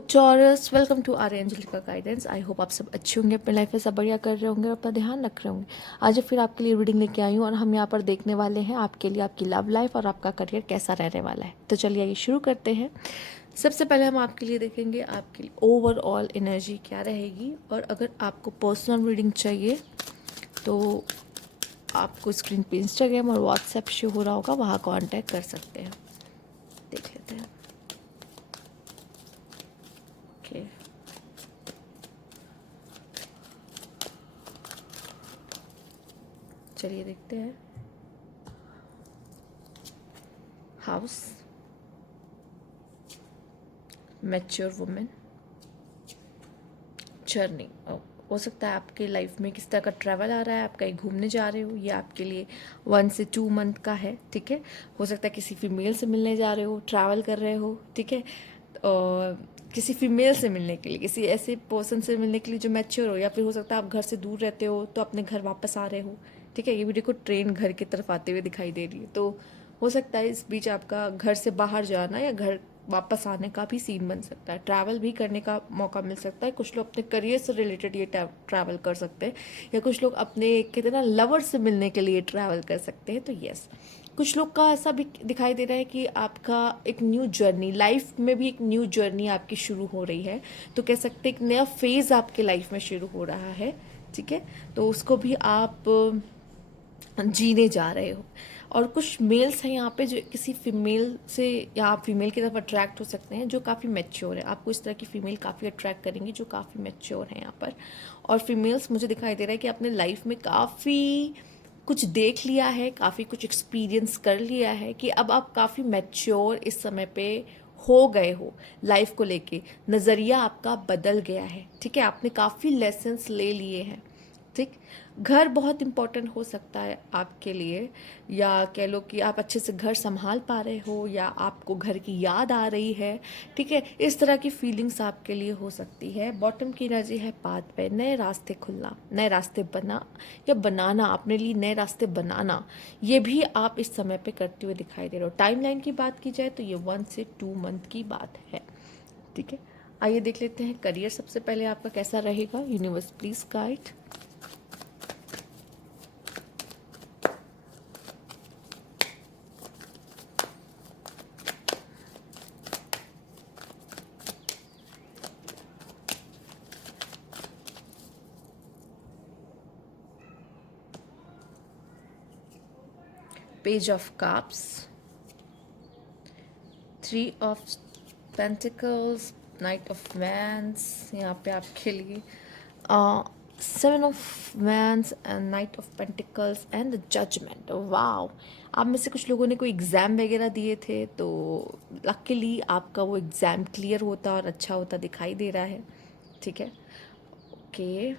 चॉरस, welcome to our Angelica guidance. I hope आप सब अच्छे होंगे, अपने लाइफ में सब बढ़िया कर रहे होंगे और अपना ध्यान रख रहे होंगे। आज फिर आपके लिए रीडिंग लेके आई हूँ और हम यहाँ पर देखने वाले हैं आपके लिए आपकी लव लाइफ और आपका करियर कैसा रहने वाला है। तो चलिए आइए शुरू करते हैं। सबसे पहले हम आपके लिए देखेंगे आपके लिए ओवरऑल एनर्जी क्या रहेगी, और अगर आपको पर्सनल रीडिंग चाहिए तो आपको स्क्रीन पे इंस्टाग्राम और व्हाट्सएप शो हो रहा होगा, वहाँ कॉन्टैक्ट कर सकते हैं। देख लेते हैं। ओके, चलिए देखते हैं। House, mature women, journey. हो सकता है आपके लाइफ में किस तरह का ट्रैवल आ रहा है, आप कहीं घूमने जा रहे हो, ये आपके लिए 1 से 2 मंथ का है। ठीक है, हो सकता है किसी फीमेल से मिलने जा रहे हो, ट्रैवल कर रहे हो। ठीक है, और किसी फीमेल से मिलने के लिए, किसी ऐसे पर्सन से मिलने के लिए जो मैच्योर हो, या फिर हो सकता है आप घर से दूर रहते हो तो अपने घर वापस आ रहे हो। ठीक है, ये भी देखो ट्रेन घर की तरफ आते हुए दिखाई दे रही है, तो हो सकता है इस बीच आपका घर से बाहर जाना या घर वापस आने का भी सीन बन सकता है। ट्रैवल भी करने का मौका मिल सकता है। कुछ लोग अपने करियर से रिलेटेड ये ट्रैवल कर सकते हैं, या कुछ लोग अपने कहते हैं ना लवर से मिलने के लिए ट्रैवल कर सकते हैं। तो यस, कुछ लोग का ऐसा भी दिखाई दे रहा है कि आपका एक न्यू जर्नी, लाइफ में भी एक न्यू जर्नी आपकी शुरू हो रही है। तो कह सकते हैं एक नया फेज आपके लाइफ में शुरू हो रहा है। ठीक है, तो उसको भी आप जीने जा रहे हो। और कुछ मेल्स हैं यहाँ पे जो किसी फीमेल से, या आप फीमेल की तरफ अट्रैक्ट हो सकते हैं जो काफ़ी मैच्योर है। आपको इस तरह की फीमेल काफ़ी अट्रैक्ट करेंगी जो काफ़ी मैच्योर है यहाँ पर। और फीमेल्स मुझे दिखाई दे रहा है कि आपने लाइफ में काफ़ी कुछ देख लिया है, काफ़ी कुछ एक्सपीरियंस कर लिया है, कि अब आप काफ़ी मैच्योर इस समय पे हो गए हो। लाइफ को लेके नज़रिया आपका बदल गया है। ठीक है, आपने काफ़ी लेसन्स ले लिए हैं। ठीक, घर बहुत इम्पोर्टेंट हो सकता है आपके लिए, या कह लो कि आप अच्छे से घर संभाल पा रहे हो, या आपको घर की याद आ रही है। ठीक है, इस तरह की फीलिंग्स आपके लिए हो सकती है। बॉटम की एनर्जी है पाथ पे, नए रास्ते खुलना, नए रास्ते बना या बनाना, अपने लिए नए रास्ते बनाना, ये भी आप इस समय पे करते हुए दिखाई दे रहे हो। टाइमलाइन की बात की जाए तो ये 1 से 2 मंथ की बात है। ठीक है, आइए देख लेते हैं करियर सबसे पहले आपका कैसा रहेगा। Universe please guide. Page of cups, 3 of pentacles, knight of wands यहाँ पे आपके लिए, 7 of wands and knight of pentacles and the judgement. Wow, आप में से कुछ लोगों ने कोई एग्ज़ाम वगैरह दिए थे तो लकीली आपका वो एग्ज़ाम क्लियर होता और अच्छा होता दिखाई दे रहा है। ठीक है, ओके,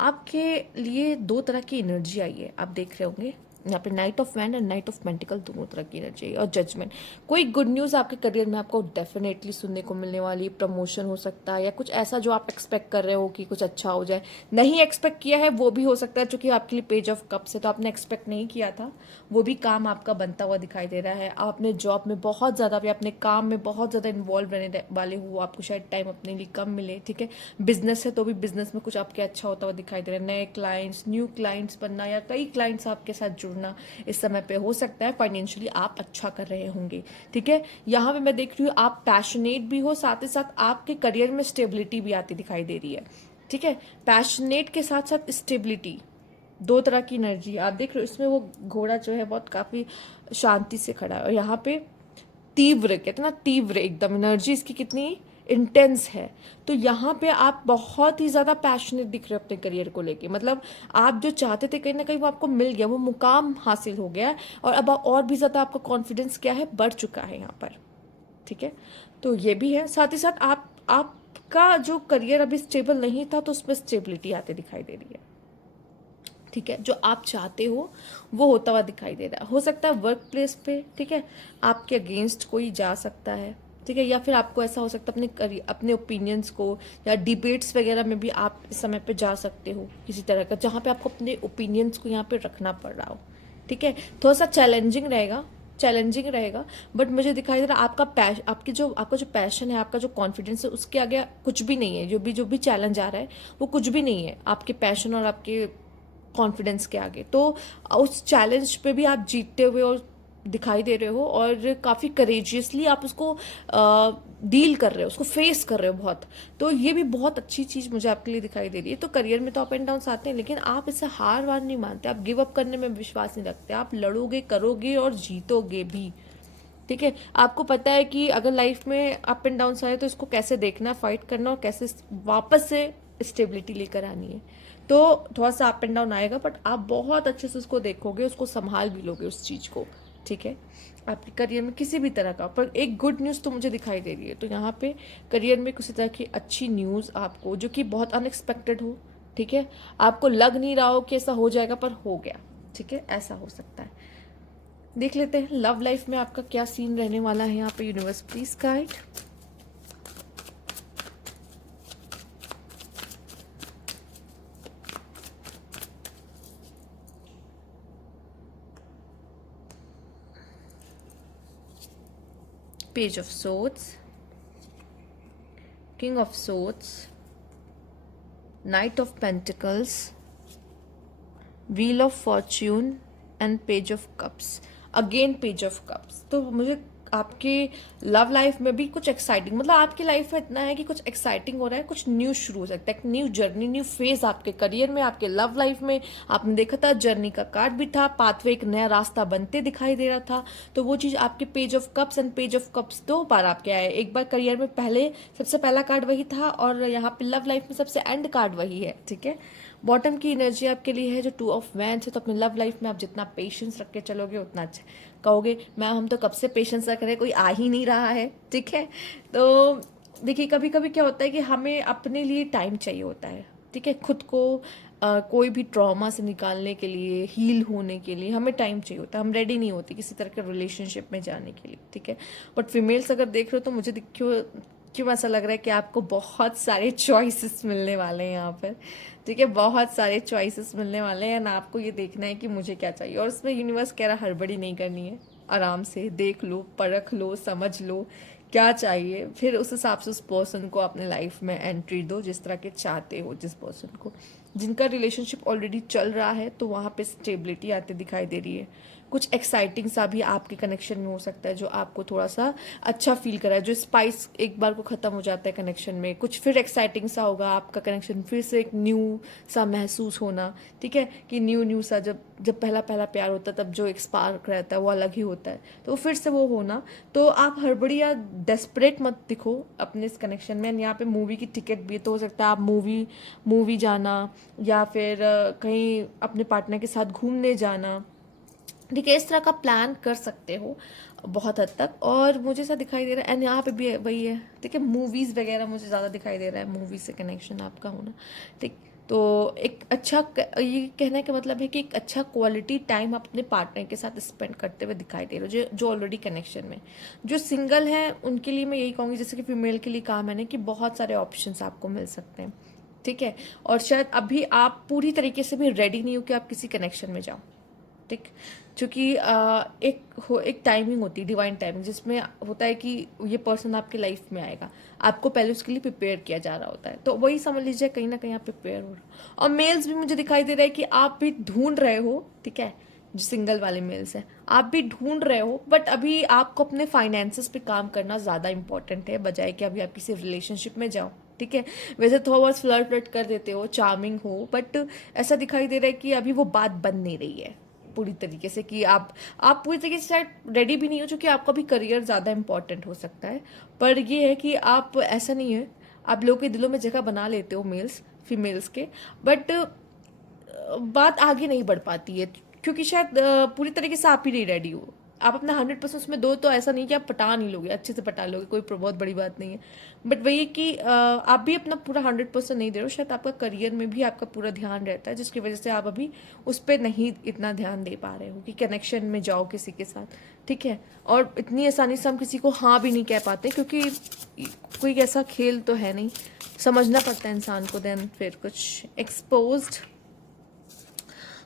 आपके लिए 2 तरह की एनर्जी आई है, आप देख रहे होंगे यहाँ पे night of wand and knight of pentacle, दोनों तरह की एनर्जी है। और जजमेंट, कोई गुड न्यूज़ आपके करियर में आपको डेफिनेटली सुनने को मिलने वाली, प्रमोशन हो सकता है, या कुछ ऐसा जो आप एक्सपेक्ट कर रहे हो कि कुछ अच्छा हो जाए, नहीं एक्सपेक्ट किया है वो भी हो सकता है, क्योंकि आपके लिए पेज ऑफ कप्स है तो आपने एक्सपेक्ट नहीं किया था, वो भी काम आपका बनता हुआ दिखाई दे रहा है। आप अपने जॉब में बहुत ज़्यादा, या अपने काम में बहुत ज़्यादा इन्वॉल्व रहने वाले हो, आपको शायद टाइम अपने लिए कम मिले। ठीक है, बिजनेस है तो भी बिजनेस में कुछ आपके अच्छा होता हुआ दिखाई दे रहा है, नए क्लाइंट्स, न्यू क्लाइंट्स बनना, या कई क्लाइंट्स आपके साथ जुड़ना इस समय पे हो सकता है। फाइनेंशियली आप अच्छा कर रहे होंगे। ठीक है, यहाँ पे मैं देख रही हूँ आप पैशनेट भी हो, साथ ही साथ आपके करियर में स्टेबिलिटी भी आती दिखाई दे रही है। ठीक है, पैशनेट के साथ साथ स्टेबिलिटी, 2 तरह की एनर्जी आप देख रहे हो। इसमें वो घोड़ा जो है बहुत काफी शांति से खड़ा है, और यहाँ पे तीव्र, कहते हैं ना तीव्र, एकदम एनर्जी इसकी कितनी इंटेंस है। तो यहाँ पे आप बहुत ही ज़्यादा पैशनेट दिख रहे हो अपने करियर को लेके, मतलब आप जो चाहते थे कहीं ना कहीं वो आपको मिल गया, वो मुकाम हासिल हो गया है, और अब और भी ज़्यादा आपका कॉन्फिडेंस क्या है, बढ़ चुका है यहाँ पर। ठीक है, तो ये भी है। साथ ही साथ आपका जो करियर अभी स्टेबल नहीं था तो उसमें स्टेबिलिटी आते दिखाई दे रही है। ठीक है, जो आप चाहते हो वो होता हुआ दिखाई दे रहा है। हो सकता है वर्क प्लेस पे, ठीक है, आपके अगेंस्ट कोई जा सकता है। ठीक है, या फिर आपको ऐसा हो सकता है अपने ओपिनियंस को, या डिबेट्स वगैरह में भी आप इस समय पे जा सकते हो किसी तरह का, जहाँ पे आपको अपने ओपिनियंस को यहाँ पे रखना पड़ रहा हो। ठीक है, थोड़ा सा चैलेंजिंग रहेगा, चैलेंजिंग रहेगा, बट मुझे दिखाई दे रहा है आपका जो पैशन है, आपका जो कॉन्फिडेंस है, उसके आगे कुछ भी नहीं है। जो भी चैलेंज आ रहा है वो कुछ भी नहीं है आपके पैशन और आपके कॉन्फिडेंस के आगे। तो उस चैलेंज पे भी आप जीतते हुए और दिखाई दे रहे हो, और काफ़ी करेजियसली आप उसको डील कर रहे हो, उसको फेस कर रहे हो बहुत। तो ये भी बहुत अच्छी चीज़ मुझे आपके लिए दिखाई दे रही है। तो करियर में तो अप एंड डाउन आते हैं, लेकिन आप इससे हार वार नहीं मानते, आप गिव अप करने में विश्वास नहीं रखते, आप लड़ोगे, करोगे और जीतोगे भी। ठीक है, आपको पता है कि अगर लाइफ में अप एंड डाउन आए तो इसको कैसे देखना, फाइट करना, और कैसे वापस से स्टेबिलिटी लेकर आनी है। तो थोड़ा सा अप एंड डाउन आएगा, बट आप बहुत अच्छे से उसको देखोगे, उसको संभाल भी लोगे उस चीज़ को। ठीक है, आपके करियर में किसी भी तरह का, पर एक गुड न्यूज़ तो मुझे दिखाई दे रही है। तो यहाँ पे करियर में किसी तरह की अच्छी न्यूज़ आपको, जो कि बहुत अनएक्सपेक्टेड हो। ठीक है, आपको लग नहीं रहा हो कि ऐसा हो जाएगा, पर हो गया। ठीक है, ऐसा हो सकता है। देख लेते हैं लव लाइफ में आपका क्या सीन रहने वाला है यहाँ पे। Universe please guide. Page of swords, king of swords, night of pentacles, wheel of Fortune and page of cups. Again page of cups. तो मुझे आपके लव लाइफ में भी कुछ एक्साइटिंग, मतलब आपकी लाइफ में इतना है कि कुछ एक्साइटिंग हो रहा है, कुछ न्यू शुरू हो सकता है, एक न्यू जर्नी, न्यू फेज आपके करियर में, आपके लव लाइफ में। आपने देखा था जर्नी का कार्ड भी था, पाथवे, एक नया रास्ता बनते दिखाई दे रहा था। तो वो चीज़ आपके page of cups and page of cups 2 बार आपके आए। एक बार करियर में पहले सबसे पहला कार्ड वही था, और यहाँ पे लव लाइफ में सबसे एंड कार्ड वही है। ठीक है, बॉटम की एनर्जी आपके लिए है जो 2 ऑफ वैंड्स है। तो अपने लव लाइफ में आप जितना पेशेंस रख के चलोगे उतना अच्छा। कहोगे मैम हम तो कब से पेशेंस रख रहे हैं, कोई आ ही नहीं रहा है। ठीक है, तो देखिए कभी कभी क्या होता है कि हमें अपने लिए टाइम चाहिए होता है। ठीक है, खुद को कोई भी ट्रॉमा से निकालने के लिए, हील होने के लिए हमें टाइम चाहिए होता है। हम रेडी नहीं होते किसी तरह के रिलेशनशिप में जाने के लिए। ठीक है, बट फीमेल्स अगर देख रहे हो तो मुझे क्यों क्यों ऐसा लग रहा है कि आपको बहुत सारे चॉइसेस मिलने वाले हैं यहाँ पर। ठीक है, बहुत सारे चॉइसेस मिलने वाले हैं, ना आपको ये देखना है कि मुझे क्या चाहिए। और उसमें यूनिवर्स कह रहा हड़बड़ी नहीं करनी है, आराम से देख लो, परख लो, समझ लो क्या चाहिए, फिर उस हिसाब से उस पर्सन को अपने लाइफ में एंट्री दो जिस तरह के चाहते हो। जिस पर्सन को, जिनका रिलेशनशिप ऑलरेडी चल रहा है, तो वहाँ पे स्टेबिलिटी आते दिखाई दे रही है। कुछ एक्साइटिंग सा भी आपके कनेक्शन में हो सकता है जो आपको थोड़ा सा अच्छा फील कराए। जो स्पाइस एक बार को ख़त्म हो जाता है कनेक्शन में, कुछ फिर एक्साइटिंग सा होगा आपका कनेक्शन, फिर से एक न्यू सा महसूस होना। ठीक है, कि न्यू सा, जब जब पहला पहला प्यार होता है तब जो एक स्पार्क रहता है वो अलग ही होता है, तो फिर से वो होना। तो आप हड़बड़ी या डेस्परेट मत दिखो अपने इस कनेक्शन में। यहाँ पे मूवी की टिकट भी है, तो हो सकता है आप मूवी जाना, या फिर कहीं अपने पार्टनर के साथ घूमने जाना। ठीक है, इस तरह का प्लान कर सकते हो बहुत हद तक। और मुझे ऐसा दिखाई दे रहा है, एंड यहाँ पे भी वही है। ठीक है, मूवीज़ वगैरह मुझे ज़्यादा दिखाई दे रहा है, मूवी से कनेक्शन आपका होना। ठीक, तो एक अच्छा ये कहने का मतलब है कि एक अच्छा क्वालिटी टाइम आप अपने पार्टनर के साथ स्पेंड करते हुए दिखाई दे रहे हो, जो ऑलरेडी कनेक्शन में। जो सिंगल हैं उनके लिए मैं यही कहूँगी, जैसे कि फीमेल के लिए कहा मैंने, कि बहुत सारे ऑप्शंस आपको मिल सकते हैं। ठीक है, और शायद अभी आप पूरी तरीके से भी रेडी नहीं हो कि आप किसी कनेक्शन में जाओ। ठीक, क्योंकि एक टाइमिंग होती है, डिवाइन टाइमिंग, जिसमें होता है कि ये पर्सन आपके लाइफ में आएगा, आपको पहले उसके लिए प्रिपेयर किया जा रहा होता है। तो वही समझ लीजिए कहीं ना कहीं आप प्रिपेयर हो रहे हो। और मेल्स भी मुझे दिखाई दे रहा है कि आप भी ढूंढ रहे हो। ठीक है, जो सिंगल वाले मेल्स हैं आप भी ढूंढ रहे हो, बट अभी आपको अपने फाइनेंसेस पे काम करना ज़्यादा इंपॉर्टेंट है, बजाय कि अभी आप किसी रिलेशनशिप में जाओ। ठीक है, वैसे थोड़ा बहुत फ्लर्ट कर देते हो, चार्मिंग हो, बट ऐसा दिखाई दे रहा है कि अभी वो बात बन नहीं रही है पूरी तरीके से, कि आप पूरी तरीके से शायद रेडी भी नहीं हो, क्योंकि आपका भी करियर ज़्यादा इंपॉर्टेंट हो सकता है। पर ये है कि आप, ऐसा नहीं है, आप लोगों के दिलों में जगह बना लेते हो मेल्स फीमेल्स के, बट बात आगे नहीं बढ़ पाती है, क्योंकि शायद पूरी तरीके से आप ही नहीं रेडी हो। आप अपना 100% उसमें दो, तो ऐसा नहीं कि आप पटा नहीं लोगे, अच्छे से पटा लोगे, कोई बहुत बड़ी बात नहीं है। बट वही है कि आप भी अपना पूरा 100% नहीं दे रहे हो। शायद आपका करियर में भी आपका पूरा ध्यान रहता है, जिसकी वजह से आप अभी उस पर नहीं इतना ध्यान दे पा रहे हो कि कनेक्शन में जाओ किसी के साथ। ठीक है, और इतनी आसानी से हम किसी को हाँ भी नहीं कह पाते, क्योंकि कोई ऐसा खेल तो है नहीं, समझना पड़ता है इंसान को। देन फिर कुछ एक्सपोज्ड,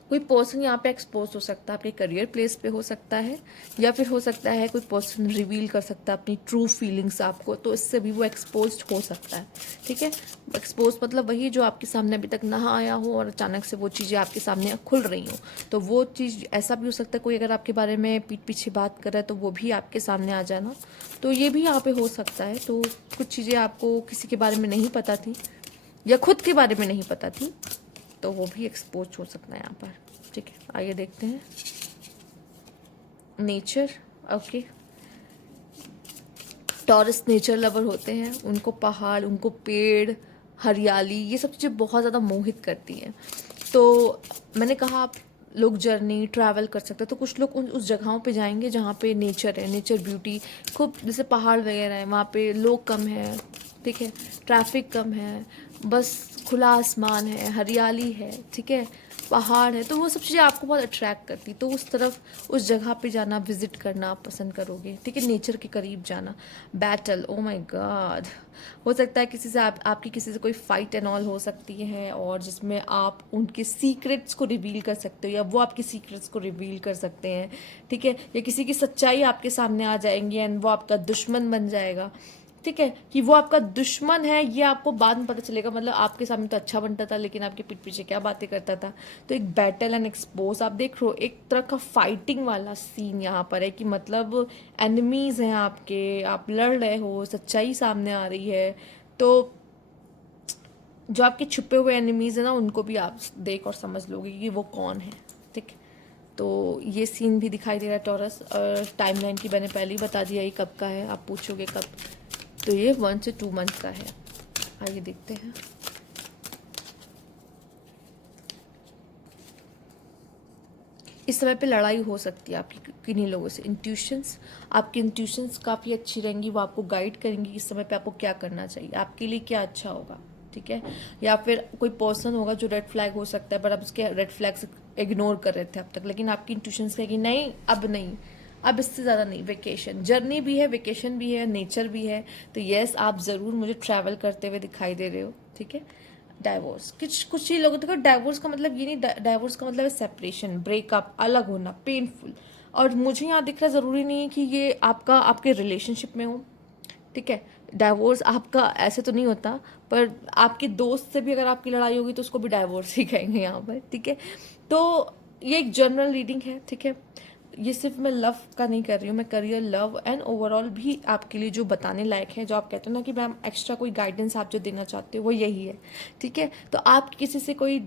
कोई पर्सन यहाँ पे एक्सपोज हो सकता है, आपके करियर प्लेस पे हो सकता है, या फिर हो सकता है कोई पर्सन रिवील कर सकता है अपनी ट्रू फीलिंग्स आपको, तो इससे भी वो एक्सपोज हो सकता है। ठीक है, एक्सपोज मतलब वही जो आपके सामने अभी तक ना आया हो और अचानक से वो चीज़ें आपके सामने खुल रही हो। तो वो चीज़ ऐसा भी हो सकता है कोई अगर आपके बारे में पीठ पीछे बात कर रहा है तो वो भी आपके सामने आ जाना, तो ये भी यहाँ पे हो सकता है। तो कुछ चीज़ें आपको किसी के बारे में नहीं पता थी या खुद के बारे में नहीं पता थी, तो वो भी एक्सपोज हो सकता है यहाँ पर। ठीक है, आइए देखते हैं nature. Okay, taurus nature lover होते हैं, उनको पहाड़, उनको पेड़, हरियाली, ये सब चीज़ें बहुत ज़्यादा मोहित करती हैं। तो मैंने कहा आप लोग जर्नी ट्रैवल कर सकते हैं, तो कुछ लोग उस जगहों पे जाएंगे जहाँ पे नेचर है, नेचर ब्यूटी खूब, जैसे पहाड़ वगैरह है, वहाँ पे लोग कम है, ठीक है, ट्रैफिक कम है, बस खुला आसमान है, हरियाली है, ठीक है, पहाड़ है, तो वो सब चीज़ें आपको बहुत अट्रैक्ट करती, तो उस तरफ उस जगह पे जाना, विजिट करना आप पसंद करोगे। ठीक है, नेचर के करीब जाना। बैटल, ओ माय गॉड, हो सकता है किसी से आपकी किसी से कोई फाइट एंड ऑल हो सकती है, और जिसमें आप उनके सीक्रेट्स को रिवील कर सकते हो या वो आपके सीक्रेट्स को रिवील कर सकते हैं। ठीक है, या किसी की सच्चाई आपके सामने आ जाएंगी एंड वो आपका दुश्मन बन जाएगा। ठीक है, कि वो आपका दुश्मन है ये आपको बाद में पता चलेगा, मतलब आपके सामने तो अच्छा बनता था लेकिन आपके पीठ पीछे क्या बातें करता था। तो एक बैटल एंड एक्सपोज आप देख रहे हो, एक तरह का फाइटिंग वाला सीन यहाँ पर है, कि मतलब एनिमीज हैं आपके, आप लड़ रहे हो, सच्चाई सामने आ रही है, तो जो आपके छुपे हुए एनिमीज हैं ना उनको भी आप देख और समझ लोगे कि वो कौन है। ठीक, तो ये सीन भी दिखाई दे रहा है टॉरस। टाइमलाइन की मैंने पहले ही बता दिया, ये कब का है, आप पूछोगे कब, तो ये 1 से 2 मंथ का है। आइए देखते हैं। इस समय पे लड़ाई हो सकती है आपकी किन्हीं लोगों से। इंट्यूशंस, आपकी इंट्यूशंस काफ़ी अच्छी रहेंगी, वो आपको गाइड करेंगी इस समय पे आपको क्या करना चाहिए, आपके लिए क्या अच्छा होगा। ठीक है, या फिर कोई पर्सन होगा जो रेड फ्लैग हो सकता है, पर आप उसके रेड फ्लैग्स इग्नोर कर रहे थे अब तक, लेकिन आपकी इंट्यूशंस कहेगी नहीं, अब नहीं, अब इससे ज़्यादा नहीं। वेकेशन, जर्नी भी है, वेकेशन भी है, नेचर भी है, तो यस आप ज़रूर मुझे ट्रैवल करते हुए दिखाई दे रहे हो। ठीक है, डाइवोर्स, कुछ ही लोग, देखो डाइवोर्स का मतलब ये नहीं, डाइवोर्स का मतलब है सेपरेशन, ब्रेकअप, अलग होना, पेनफुल। और मुझे यहाँ दिख रहा है, ज़रूरी नहीं है कि ये आपका आपके रिलेशनशिप में हो। ठीक है, डाइवोर्स आपका ऐसे तो नहीं होता, पर आपके दोस्त से भी अगर आपकी लड़ाई होगी तो उसको भी डाइवोर्स ही कहेंगे यहाँ पर। ठीक है, तो ये एक जनरल रीडिंग है। ठीक है, ये सिर्फ मैं लव का नहीं कर रही हूँ, मैं करियर, लव एंड ओवरऑल भी आपके लिए जो बताने लायक है, जो आप कहते हो ना कि मैम एक्स्ट्रा कोई गाइडेंस आप जो देना चाहते हो वो यही है। ठीक है, तो आप किसी से कोई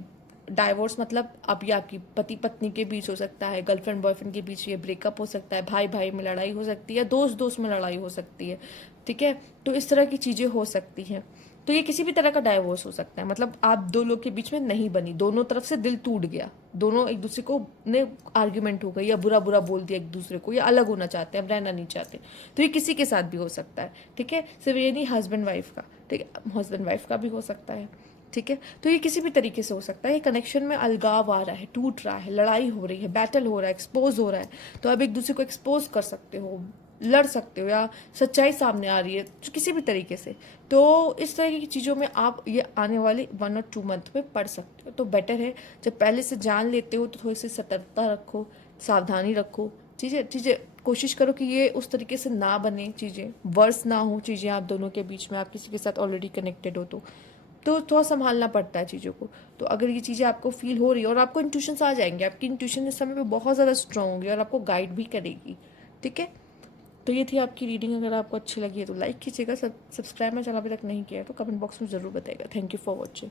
डाइवोर्स मतलब अब ये आपकी पति पत्नी के बीच हो सकता है, गर्लफ्रेंड बॉयफ्रेंड के बीच ये ब्रेकअप हो सकता है, भाई भाई में लड़ाई हो सकती है, दोस्त दोस्त में लड़ाई हो सकती है। ठीक है, तो इस तरह की चीज़ें हो सकती हैं। तो ये किसी भी तरह का डाइवोर्स हो सकता है, मतलब आप दो लोग के बीच में नहीं बनी, दोनों तरफ से दिल टूट गया, दोनों एक दूसरे को ने आर्ग्यूमेंट हो गई, या बुरा बुरा बोल दिया एक दूसरे को, या अलग होना चाहते हैं, अब रहना नहीं चाहते, तो ये किसी के साथ भी हो सकता है। ठीक है, सिर्फ ये नहीं हस्बैंड वाइफ का, ठीक है, हस्बैंड वाइफ का भी हो सकता है। ठीक है, तो ये किसी भी तरीके से हो सकता है, ये कनेक्शन में अलगाव आ रहा है, टूट रहा है, लड़ाई हो रही है, बैटल हो रहा है, एक्सपोज हो रहा है, तो अब एक दूसरे को एक्सपोज कर सकते हो, लड़ सकते हो, या सच्चाई सामने आ रही है किसी भी तरीके से। तो इस तरह की चीज़ों में आप ये आने वाले 1 और 2 मंथ में पढ़ सकते हो, तो बेटर है जब पहले से जान लेते हो तो थोड़ी सी सतर्कता रखो, सावधानी रखो, चीज़ें चीज़ें कोशिश करो कि ये उस तरीके से ना बने, चीज़ें वर्स ना हो, चीज़ें आप दोनों के बीच में, आप किसी के साथ ऑलरेडी कनेक्टेड हो तो थोड़ा संभालना पड़ता है चीज़ों को। तो अगर ये चीज़ें आपको फील हो रही है और आपको इंट्यूशंस आ जाएंगे, आपकी इंट्यूशन इस समय पे बहुत ज़्यादा स्ट्रांग होगी और आपको गाइड भी करेगी। ठीक है, तो ये थी आपकी रीडिंग। अगर आपको अच्छी लगी है तो लाइक कीजिएगा, सब्सक्राइब मेरा चैनल अभी तक नहीं किया है तो कमेंट बॉक्स में ज़रूर बताइएगा। Thank you for watching.